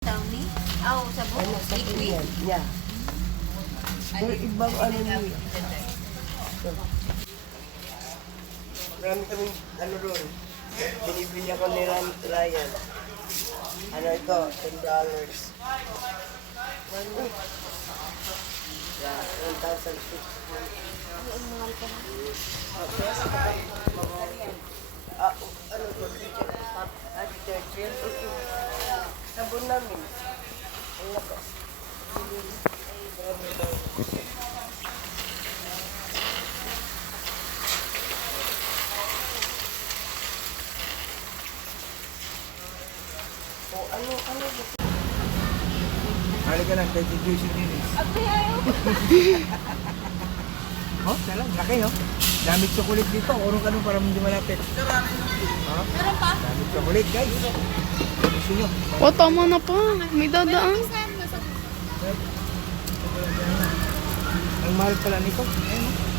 Downy? Oh, sabon. Ano sa Liquid. Yeah. Pero ibang ano niya. Marami kaming ano doon. Binibili ako ni Ram- Ryan. Ano ito? $10. dollars. Yeah, 1,006. Ah, ano to? Ah, detergent? Sabon namin. Ang daw. O, ano, ano ba? Halika lang, kay Juicy Ninis. oh, salam, laki oh. Daming chocolate dito. Urong ka nung para hindi malapit. Oh, Meron pa? Chocolate, guys. Gusto nyo? O, tama na pa. May dadaan. Ang mahal pala nito. Ayun.